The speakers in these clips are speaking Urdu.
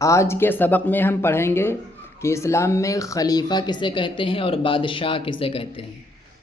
آج کے سبق میں ہم پڑھیں گے کہ اسلام میں خلیفہ کسے کہتے ہیں اور بادشاہ کسے کہتے ہیں،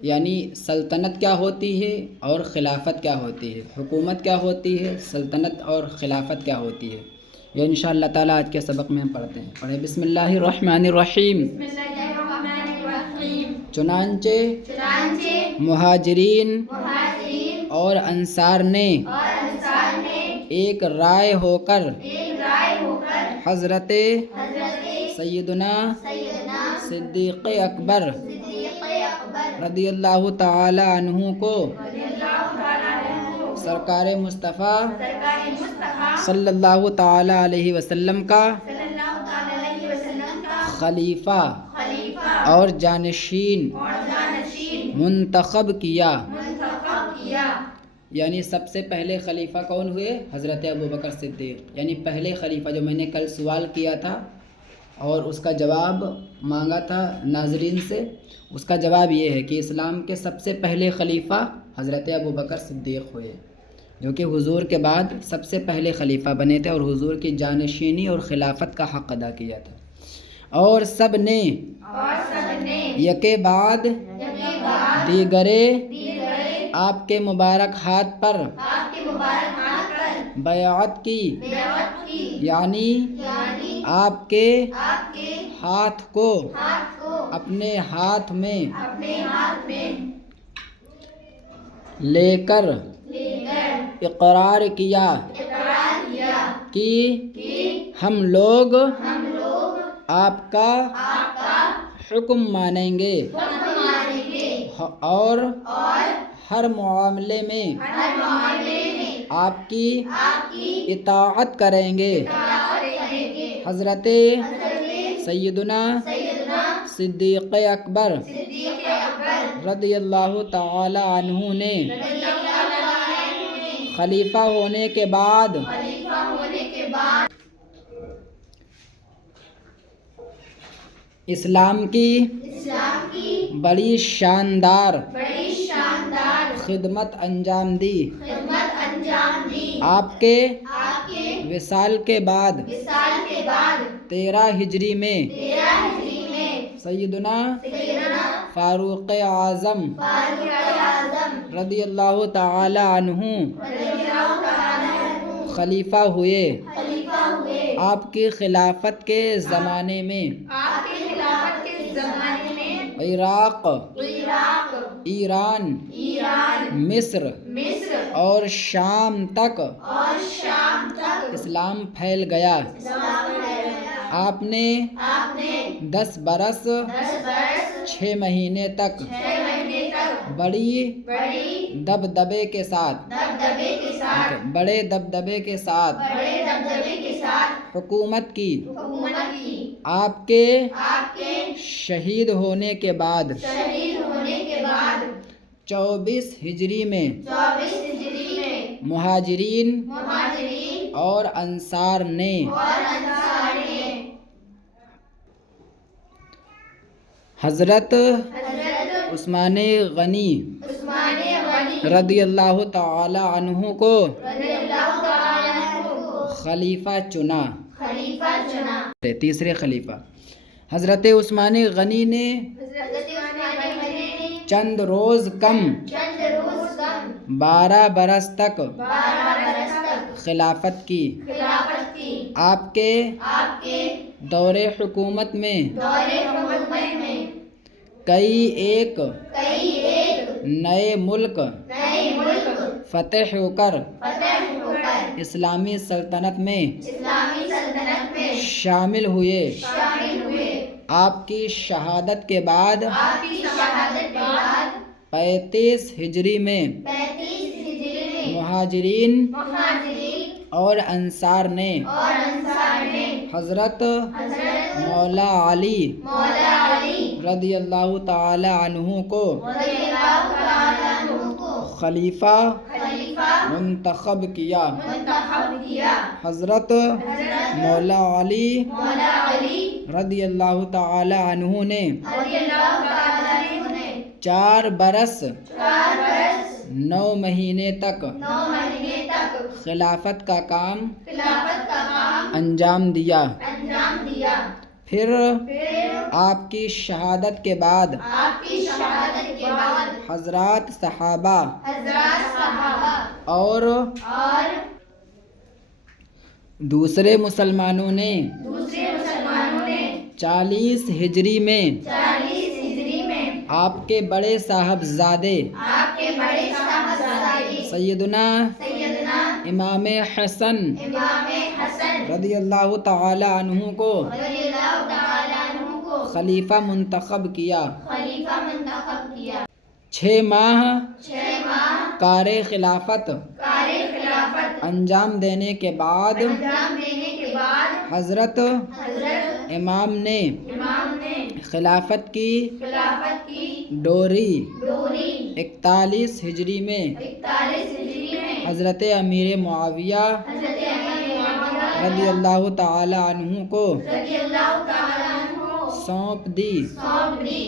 یعنی سلطنت کیا ہوتی ہے اور خلافت کیا ہوتی ہے، حکومت کیا ہوتی ہے، سلطنت اور خلافت کیا ہوتی ہے، یہ انشاءاللہ تعالیٰ آج کے سبق میں ہم پڑھتے ہیں۔ پڑھیں بسم اللہ الرحمن الرحیم۔ چنانچہ مہاجرین اور انصار نے ایک رائے ہو کر حضرت سیدنا صدیق اکبر رضی اللہ تعالی عنہ کو سرکار مصطفیٰ صلی اللہ تعالی علیہ وسلم کا خلیفہ اور جانشین منتخب کیا، یعنی سب سے پہلے خلیفہ کون ہوئے؟ حضرت ابوبکر صدیق، یعنی پہلے خلیفہ جو میں نے کل سوال کیا تھا اور اس کا جواب مانگا تھا ناظرین سے، اس کا جواب یہ ہے کہ اسلام کے سب سے پہلے خلیفہ حضرت ابوبکر صدیق ہوئے، جو کہ حضور کے بعد سب سے پہلے خلیفہ بنے تھے اور حضور کی جانشینی اور خلافت کا حق ادا کیا تھا۔ اور سب نے یکے بعد دیگرے آپ کے مبارک ہاتھ پر بیعت کی، یعنی آپ کے ہاتھ کو اپنے ہاتھ میں لے کر اقرار کیا کہ ہم لوگ آپ کا حکم مانیں گے اور ہر معاملے میں آپ کی اطاعت کریں گے۔ حضرت سیدنا صدیق اکبر رضی اللہ تعالی عنہ نے خلیفہ ہونے کے بعد اسلام کی بڑی شاندار خدمت انجام دی۔ آپ کے وصال کے بعد 13 ہجری میں سیدنا فاروق اعظم رضی اللہ تعالی عنہ خلیفہ ہوئے۔ آپ کی خلافت کے زمانے میں عراق، ایران، مصر اور شام تک اسلام پھیل گیا۔ آپ نے 10 برس 6 مہینے تک بڑے دبدبے کے ساتھ حکومت کی۔ آپ کے شہید ہونے کے بعد 24 ہجری میں مہاجرین اور انصار نے حضرت عثمان غنی رضی اللہ تعالی عنہ کو خلیفہ چنا۔ تیسرے خلیفہ حضرت عثمان غنی نے چند روز کم 12 برس تک خلافت کی۔ آپ کے دور حکومت میں کئی ایک نئے ملک فتح ہو کر اسلامی سلطنت میں شامل ہوئے۔ آپ کی شہادت کے بعد 35 ہجری میں مہاجرین اور انصار نے حضرت مولا علی رضی اللہ تعالی عنہ کو خلیفہ منتخب کیا۔ حضرت مولا علی رضی اللہ تعالی عنہ نے 4 برس 9 مہینے تک 9 مہینے تک خلافت کا کام خلافت کا کام انجام دیا۔ انجام دیا۔ پھر پھر آپ کی شہادت کے بعد آپ کی شہادت کے بعد حضرات صحابہ حضرات صحابہ اور اور دوسرے مسلمانوں نے دوسرے مسلمانوں نے 40 ہجری میں 40 ہجری میں آپ کے بڑے صاحبزادے آپ کے بڑے صاحبزادے سیدنا سیدنا امام حسن امام حسن رضی اللہ تعالی عنہ کو رضی اللہ تعالیٰ عنہ کو خلیفہ منتخب کیا۔ خلیفہ منتخب کیا۔ 6 ماہ 6 ماہ کار خلافت کار خلافت انجام دینے کے بعد انجام دینے کے بعد حضرت حضرت امام نے امام نے خلافت کی خلافت کی ڈوری ڈوری 41 ہجری میں 41 ہجری میں حضرت امیر معاویہ حضرت امیر معاویہ رضی اللہ تعالی عنہ کو رضی اللہ تعالیٰ عنہ سونپ دی۔ سونپ دی۔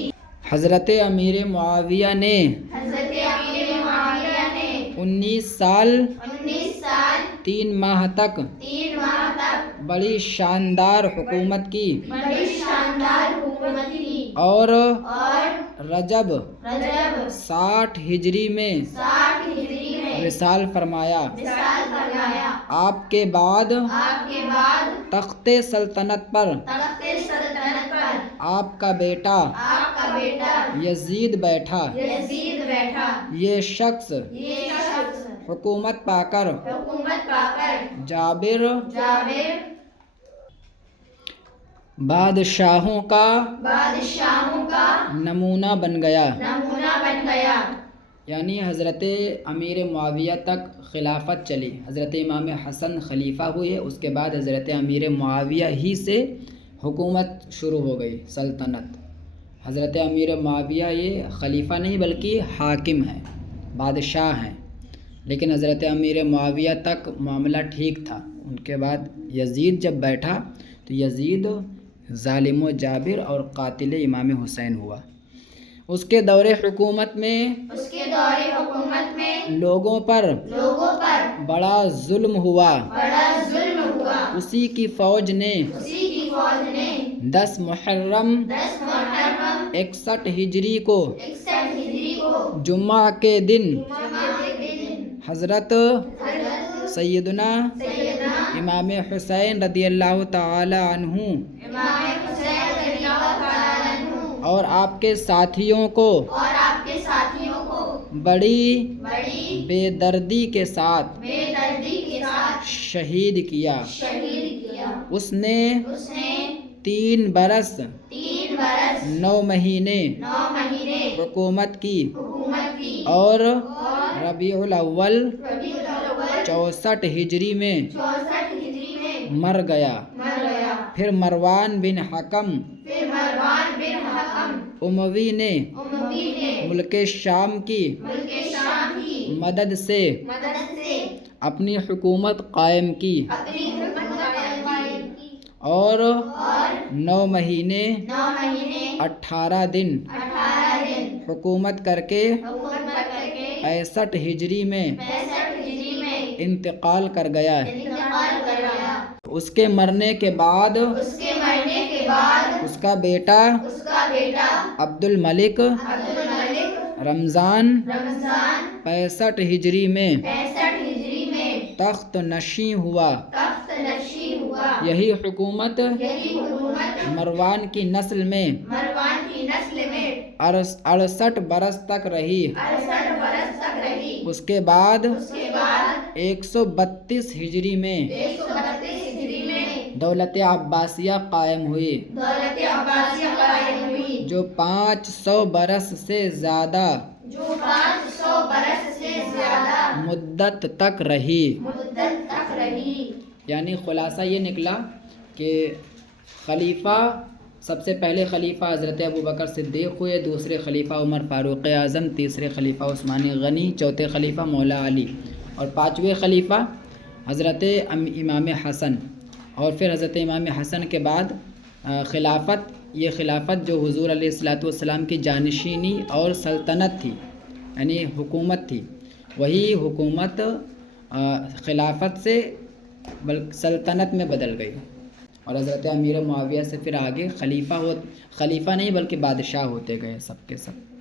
حضرت امیر معاویہ نے حضرت امیر معاویہ نے 19 سال 19 سال 3 ماہ تک 3 ماہ تک بڑی شاندار حکومت کی بڑی شاندار حکومت کی اور اور رجب رجب 60 ہجری میں 60 ہجری میں وصال فرمایا۔ وصال فرمایا۔ آپ کے بعد آپ کے بعد تخت سلطنت پر تخت سلطنت پر آپ کا بیٹا آپ کا بیٹا یزید بیٹھا۔ یزید بیٹھا۔ یہ شخص یہ شخص حکومت پا کر حکومت پا کر جابر جابر بادشاہوں کا بادشاہوں کا نمونہ بن گیا۔ نمونہ بن گیا۔ یعنی حضرت امیر معاویہ تک خلافت چلی، حضرت امام حسن خلیفہ ہوئے، اس کے بعد حضرت امیر معاویہ ہی سے حکومت شروع ہو گئی، سلطنت۔ حضرت امیر معاویہ یہ خلیفہ نہیں بلکہ حاکم ہیں، بادشاہ ہیں، لیکن حضرت امیر معاویہ تک معاملہ ٹھیک تھا۔ ان کے بعد یزید جب بیٹھا تو یزید ظالم و جابر اور قاتل امام حسین ہوا۔ اس کے دور حکومت میں اس کے دور حکومت میں لوگوں پر بڑا ظلم ہوا۔ بڑا ظلم ہوا۔ اسی کی فوج نے اسی کی فوج نے 10 محرم 10 محرم 61 ہجری کو 61 ہجری کو جمعہ کے دن جمعہ کے دن حضرت حضرت سیدنا سیدنا امام حسین رضی اللہ تعالی عنہ امام حسین رضی اللہ تعالیٰ عنہ اور آپ کے ساتھیوں کو اور آپ کے ساتھیوں کو بڑی بڑی بے دردی کے ساتھ بے دردی کے ساتھ شہید کیا۔ شہید کیا۔ اس نے اس نے 3 برس 3 برس 9 مہینے 9 مہینے حکومت کی حکومت کی اور اور ربیع الاول ربیع الاول 64 ہجری میں 64 ہجری میں مر گیا۔ مر گیا۔ پھر مروان بن حکم پھر مروان بن حکم اموی نے اموی نے ملک شام کی ملک شام کی مدد سے مدد سے اپنی حکومت قائم کی اپنی حکومت قائم کی اور اور 9 مہینے 9 مہینے 18 دن 18 دن حکومت کر کے حکومت کر کے 65 ہجری میں 65 ہجری میں انتقال کر گیا۔ انتقال کر گیا۔ اس کے مرنے کے بعد اس کے مرنے کے بعد اس کا بیٹا اس کا بیٹا عبد الملک عبد الملک رمضان رمضان 65 ہجری میں 65 ہجری میں تخت نشین ہوا۔ تخت نشین ہوا۔ یہی حکومت یہی حکومت مروان کی نسل میں مروان کی نسل میں 68 برس تک رہی۔ 68 برس تک رہی۔ اس کے بعد اس کے بعد 132 ہجری میں 132 ہجری میں دولت عباسیہ قائم ہوئی، دولت عباسیہ قائم ہوئی، جو 500 برس سے زیادہ جو 500 برس سے زیادہ مدت تک رہی۔ مدت تک رہی۔ یعنی خلاصہ یہ نکلا کہ خلیفہ سب سے پہلے خلیفہ حضرت ابوبکر صدیق ہوئے، دوسرے خلیفہ عمر فاروق اعظم، تیسرے خلیفہ عثمان غنی، چوتھے خلیفہ مولا علی اور 5ویں خلیفہ حضرت امام حسن۔ اور پھر حضرت امام حسن کے بعد یہ خلافت جو حضور علیہ الصلوۃ والسلام کی جانشینی اور سلطنت تھی، یعنی حکومت تھی، وہی حکومت خلافت سے بلکہ سلطنت میں بدل گئی، اور حضرت امیر معاویہ سے پھر آگے خلیفہ نہیں بلکہ بادشاہ ہوتے گئے سب کے سب۔